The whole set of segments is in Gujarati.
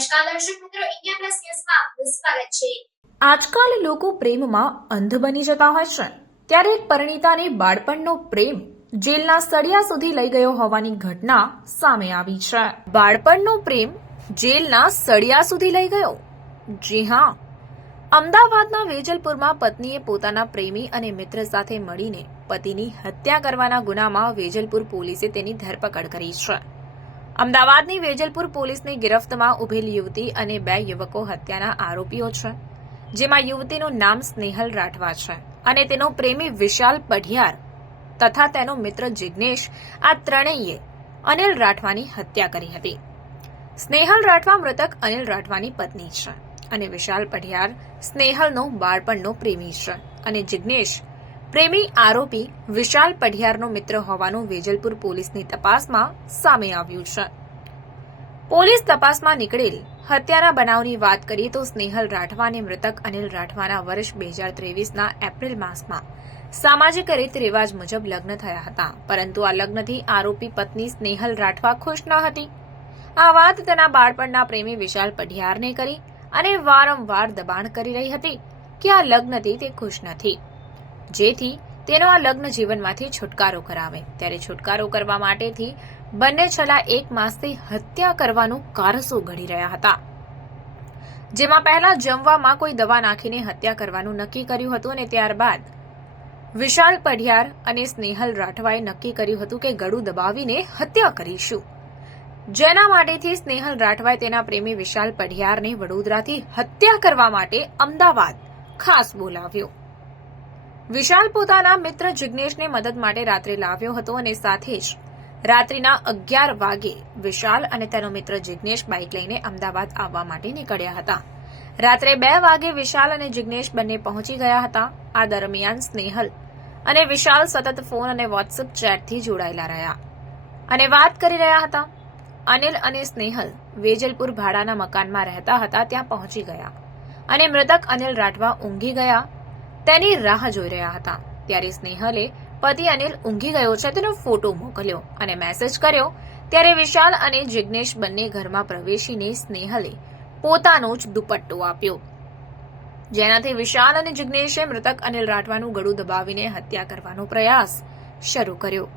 નમસ્કાર દર્શક મિત્રો, ઇન્ડિયા પ્લસ ન્યૂઝમાં આપનું સ્વાગત છે। આજકાલ લોકો પ્રેમમાં અંધ બની જતા હોય છે, ત્યારે એક પરિણીતાને બાળપણનો પ્રેમ જેલના સળિયા સુધી લઈ ગયો હોવાની ઘટના સામે આવી છે। બાળપણનો પ્રેમ જેલના સળિયા સુધી લઈ ગયો। જી હા, અમદાવાદના વેજલપુરમાં પત્નીએ પોતાના પ્રેમી અને મિત્ર સાથે મળીને પતિની હત્યા કરવાના ગુનામાં વેજલપુર પોલીસે તેની ધરપકડ કરી છે। અમદાવાદની વેજલપુર પોલીસની ગિરફ્તમાં ઉભેલ યુવતી અને 2 યુવકો હત્યાના આરોપીઓ છે, જેમાં યુવતીનું નામ સ્નેહલ રાઠવા છે અને તેનો પ્રેમી વિશાલ પઢિયાર તથા તેનો મિત્ર જિગ્નેશ, આ ત્રણેયે અનિલ રાઠવાની હત્યા કરી હતી। સ્નેહલ રાઠવા મૃતક અનિલ રાઠવાની પત્ની છે અને વિશાલ પઢિયાર સ્નેહલનો બાળપણનો પ્રેમી છે અને જિગ્નેશ પ્રેમી આરોપી વિશાલ પઢિયારનો મિત્ર હોવાનું વેજલપુર પોલીસની તપાસમાં સામે આવ્યું છે। પોલીસ તપાસમાં નીકળેલ હત્યાના બનાવની વાત કરીએ તો સ્નેહલ રાઠવા અને મૃતક અનિલ રાઠવાના વર્ષ 2023ના એપ્રિલ માસમાં સામાજિક રીત રિવાજ મુજબ લગ્ન થયા હતા, પરંતુ આ લગ્નથી આરોપી પત્ની સ્નેહલ રાઠવા ખુશ ન હતી। આ વાત તેના બાળપણના પ્રેમી વિશાલ પઢિયારને કરી અને વારંવાર દબાણ કરી રહી હતી કે આ લગ્નથી તે ખુશ નથી, જેથી તેનો આ લગ્ન જીવનમાંથી છુટકારો કરાવે। ત્યારે છુટકારો કરવા માટેથી બંને છેલ્લા 1 માસથી હત્યા કરવાનું કારસો ઘડી રહ્યા હતા, જેમાં પહેલા જમવામાં કોઈ દવા નાખીને હત્યા કરવાનું નક્કી કર્યું હતું અને ત્યારબાદ વિશાલ પઢિયાર અને સ્નેહલ રાઠવાએ નક્કી કર્યું હતું કે ગળું દબાવીને હત્યા કરીશું, જેના માટેથી સ્નેહલ રાઠવાએ તેના પ્રેમી વિશાલ પઢિયારને વડોદરાથી હત્યા કરવા માટે અમદાવાદ ખાસ બોલાવ્યો। વિશાલ પોતાના મિત્ર જિગ્નેશને મદદ માટે રાત્રે લાવ્યો હતો અને સાથે જ રાત્રિના 11 વાગે વિશાલ અને તેનો મિત્ર જિગ્નેશ બાઇક લઈને અમદાવાદ આવવા માટે નીકળ્યા હતા। રાત્રે 2 વાગે વિશાલ અને જિગ્નેશ બંને પહોંચી ગયા હતા। આ દરમિયાન સ્નેહલ અને વિશાલ સતત ફોન અને વોટ્સએપ ચેટથી જોડાયેલા રહ્યા અને વાત કરી રહ્યા હતા। અનિલ અને સ્નેહલ વેજલપુર ભાડાના મકાનમાં રહેતા હતા, ત્યાં પહોંચી ગયા અને મૃતક અનિલ રાઠવા ઊંઘી ગયા તેની રાહ જોઈ રહ્યા હતા। ત્યારે સ્નેહલે પતિ અનિલ ઊંઘી ગયો છે તેનો ફોટો મોકલ્યો અને મેસેજ કર્યો। ત્યારે વિશાલ અને જિગ્નેશ બંને ઘરમાં પ્રવેશીને સ્નેહલે પોતાનો જ દુપટ્ટો આપ્યો, જેનાથી વિશાલ અને જિગ્નેશે મૃતક અનિલ રાઠવાનું ગળું દબાવીને હત્યા કરવાનો પ્રયાસ શરૂ કર્યો।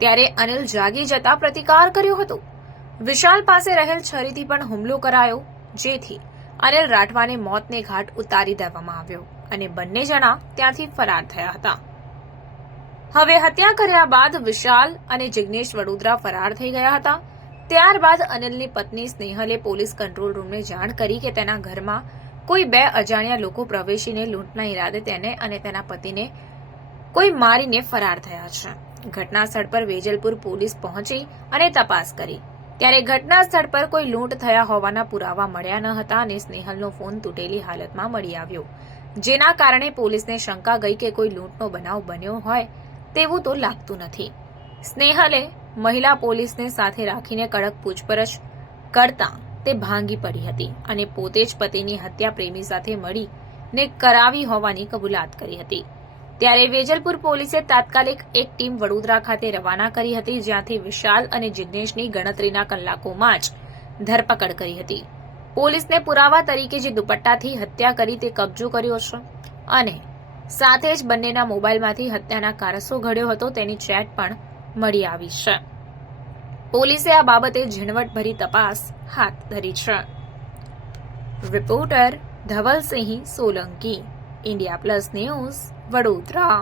ત્યારે અનિલ જાગી જતા પ્રતિકાર કર્યો હતો। વિશાલ પાસે રહેલ છરીથી પણ હુમલો કરાયો, જેથી અનિલ રાઠવાને મોતને ઘાટ ઉતારી દેવામાં આવ્યો અને બંને જણા ત્યાંથી ફરાર થયા હતા। હવે હત્યા કર્યા બાદ વિશાલ અને જિગ્નેશ વડોદરા ફરાર થઈ ગયા હતા। ત્યારબાદ અનિલની પત્ની સ્નેહલે પોલીસ કંટ્રોલ રૂમને જાણ કરી કે તેના ઘરમાં કોઈ 2 અજાણ્યા લોકો પ્રવેશીને લૂંટના ઈરાદે તેને અને તેના પતિને કોઈ મારીને ફરાર થયા છે। ઘટના સ્થળ પર વેજલપુર પોલીસ પહોંચી અને તપાસ કરી, ત્યારે ઘટના સ્થળ પર કોઈ લૂંટ થયા હોવાના પુરાવા મળ્યા ન હતા અને સ્નેહલનો ફોન તૂટેલી હાલતમાં મળી આવ્યો, જેના કારણે પોલીસને શંકા ગઈ કે કોઈ લૂંટનો બનાવ બન્યો હોય તેવું તો લાગતું નથી। સ્નેહલે મહિલા પોલીસને સાથે રાખીને કડક પૂછપરછ કરતા તે ભાંગી પડી હતી અને પોતે જ પતિની હત્યા પ્રેમી સાથે મળીને કરાવી હોવાની કબૂલાત કરી હતી। ત્યારે વેજલપુર પોલીસે તાત્કાલિક એક ટીમ વડોદરા ખાતે રવાના કરી હતી, જ્યાંથી વિશાલ અને જિગ્નેશની ગણતરીના કલાકોમાં જ ધરપકડ કરી હતી। પોલીસને પુરાવા તરીકે જે દુપટ્ટાથી હત્યા કરી તે કબજો કર્યો છે અને સાથે જ બંનેના મોબાઈલમાંથી હત્યાના કારસો ઘડ્યો હતો તેની ચેટ પણ મળી આવી છે। પોલીસે આ બાબતે ઝીણવટભરી તપાસ હાથ ધરી છે। Reporter Dhavalsinh Solanki, India plus news, Vadodara.